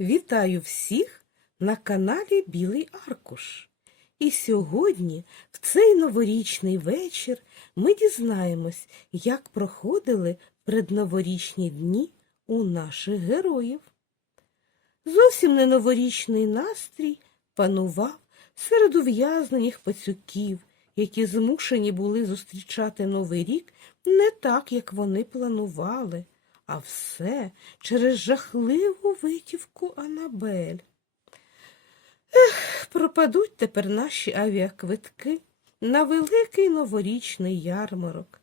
Вітаю всіх на каналі Білий Аркуш. І сьогодні, в цей новорічний вечір, ми дізнаємось, як проходили предноворічні дні у наших героїв. Зовсім не новорічний настрій панував серед ув'язнених пацюків, які змушені були зустрічати Новий рік не так, як вони планували, а все через жахливу витівку Анабель. Ех, пропадуть тепер наші авіаквитки на великий новорічний ярмарок.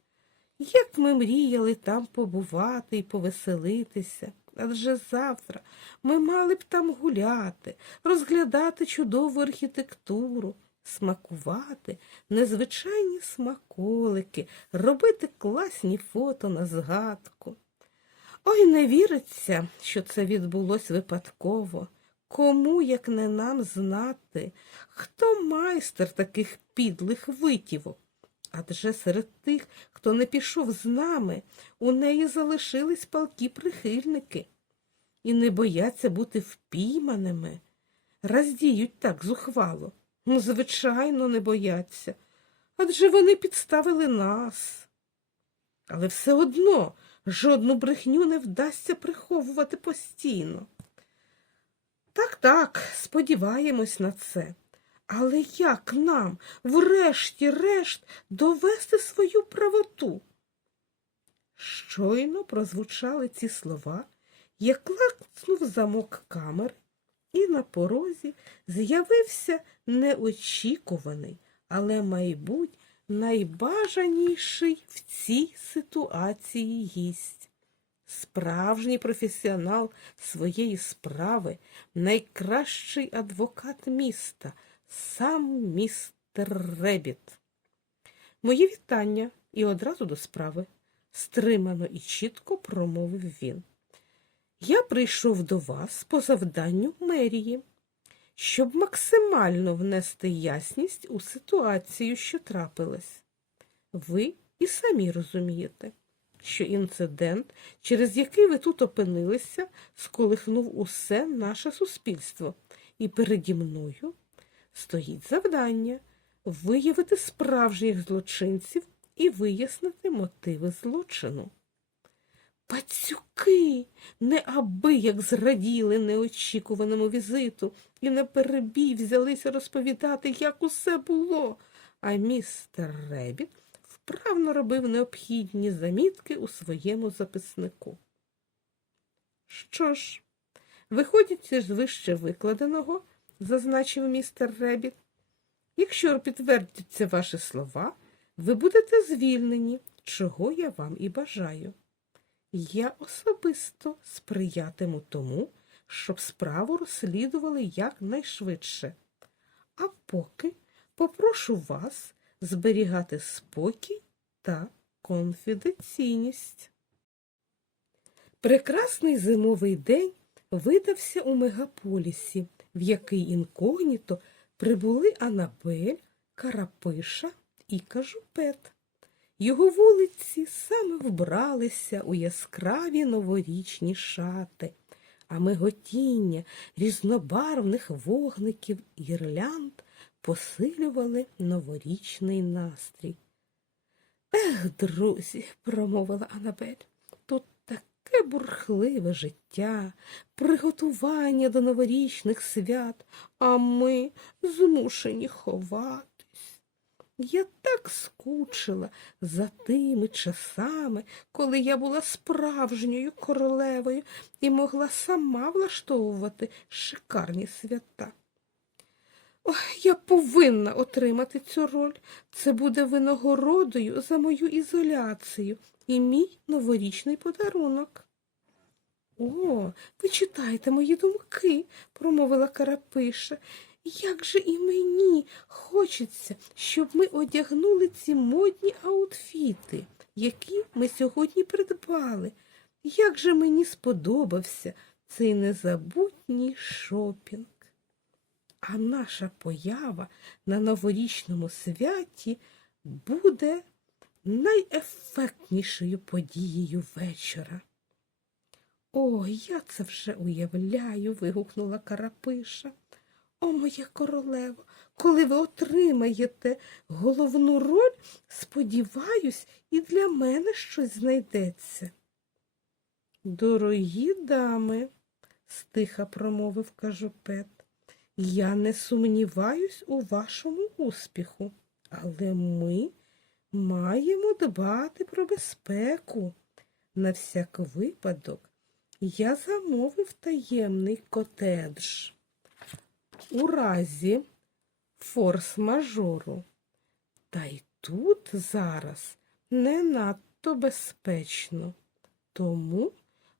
Як ми мріяли там побувати і повеселитися, адже завтра ми мали б там гуляти, розглядати чудову архітектуру, смакувати незвичайні смаколики, робити класні фото на згадку. Ой, не віриться, що це відбулось випадково. Кому, як не нам, знати, хто майстер таких підлих витівок? Адже серед тих, хто не пішов з нами, у неї залишились палкі прихильники і не бояться бути впійманими. Раз діють так зухвало. Ну, звичайно, не бояться. Адже вони підставили нас. Але все одно жодну брехню не вдасться приховувати постійно. Так, так, сподіваємось на це. Але як нам, врешті-решт, довести свою правоту? Щойно прозвучали ці слова, як клацнув замок камери, і на порозі з'явився неочікуваний, але, майбуть, найбажаніший в цій ситуації гість. Справжній професіонал своєї справи, найкращий адвокат міста, сам містер Ребіт. Мої вітання і одразу до справи, стримано і чітко промовив він. Я прийшов до вас по завданню мерії, щоб максимально внести ясність у ситуацію, що трапилась. Ви і самі розумієте, що інцидент, через який ви тут опинилися, сколихнув усе наше суспільство, і переді мною стоїть завдання виявити справжніх злочинців і вияснити мотиви злочину. Пацюки неабияк зраділи неочікуваному візиту і на перебій взялися розповідати, як усе було. А містер Ребіт вправно робив необхідні замітки у своєму записнику. Що ж, виходячи з вище викладеного, зазначив містер Ребіт, якщо підтвердяться ваші слова, ви будете звільнені, чого я вам і бажаю. Я особисто сприятиму тому, щоб справу розслідували якнайшвидше. А поки попрошу вас зберігати спокій та конфіденційність. Прекрасний зимовий день видався у мегаполісі, в який інкогніто прибули Анабель, Карапиша і Кажупет. Його вулиці саме вбралися у яскраві новорічні шати, а миготіння різнобарвних вогників гірлянд посилювали новорічний настрій. Ех, друзі, промовила Анабель, тут таке бурхливе життя, приготування до новорічних свят, а ми змушені ховати. Я так скучила за тими часами, коли я була справжньою королевою і могла сама влаштовувати шикарні свята. Ох, я повинна отримати цю роль. Це буде винагородою за мою ізоляцію і мій новорічний подарунок. О, ви читаєте мої думки, промовила Карапиша. Як же і мені хочеться, щоб ми одягнули ці модні аутфіти, які ми сьогодні придбали. Як же мені сподобався цей незабутній шопінг. А наша поява на новорічному святі буде найефектнішою подією вечора. О, я це вже уявляю. вигукнула Карапиша. О, моя королево, коли ви отримаєте головну роль, сподіваюсь, і для мене щось знайдеться. Дорогі дами, стиха промовив кажупет, я не сумніваюсь у вашому успіху, але ми маємо дбати про безпеку. На всяк випадок я замовив таємний котедж. У разі форс-мажору. Та й тут зараз не надто безпечно. Тому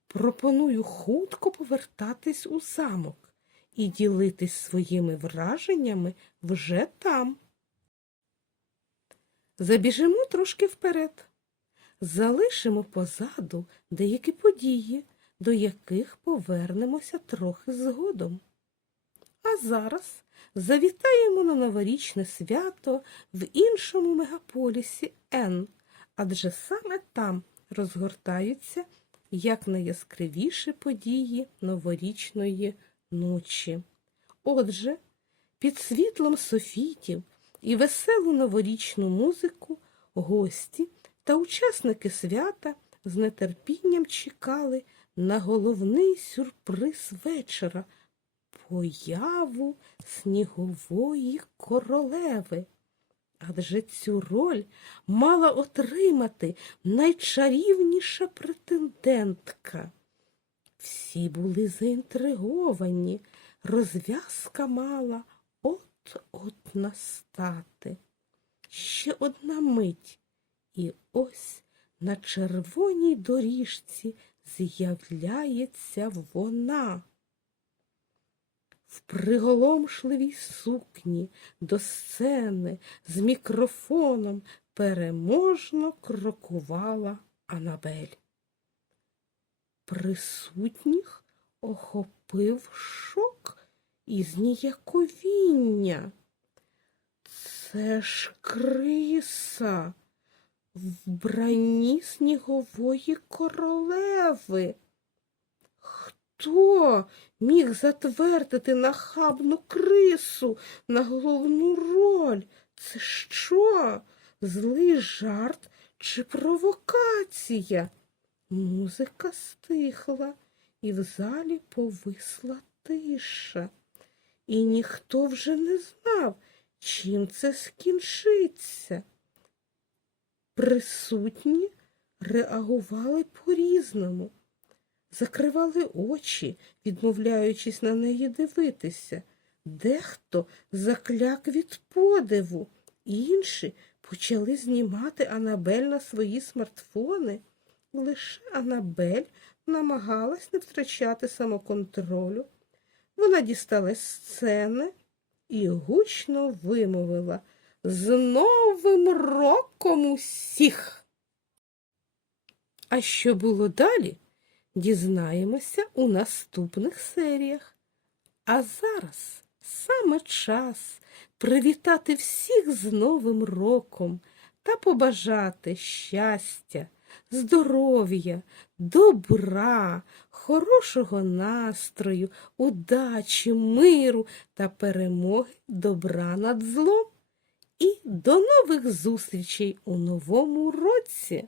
пропоную хутко повертатись у замок і ділитись своїми враженнями вже там. Забіжимо трошки вперед. Залишимо позаду деякі події, до яких повернемося трохи згодом. Зараз завітаємо на новорічне свято в іншому мегаполісі Н, адже саме там розгортаються якнайяскравіші події новорічної ночі. Отже, під світлом софітів і веселу новорічну музику гості та учасники свята з нетерпінням чекали на головний сюрприз вечора появу снігової королеви. Адже цю роль мала отримати найчарівніша претендентка. Всі були заінтриговані, розв'язка мала от-от настати. Ще одна мить, і ось на червоній доріжці з'являється вона. В приголомшливій сукні до сцени з мікрофоном переможно крокувала Анабель. Присутніх охопив шок і зніяковіння. Це ж криса в вбранні снігової королеви. Хто міг затвердити нахабну крису на головну роль? Це що? Злий жарт чи провокація? Музика стихла, і в залі повисла тиша. І ніхто вже не знав, чим це скінчиться. Присутні реагували по-різному, закривали очі, відмовляючись на неї дивитися. Дехто закляк від подиву, інші почали знімати Анабель на свої смартфони. Лише Анабель намагалась не втрачати самоконтролю. Вона дістала сцени і гучно вимовила з Новим роком усіх. А що було далі, дізнаємося у наступних серіях. А зараз саме час привітати всіх з Новим роком та побажати щастя, здоров'я, добра, хорошого настрою, удачі, миру та перемоги добра над злом. І до нових зустрічей у новому році!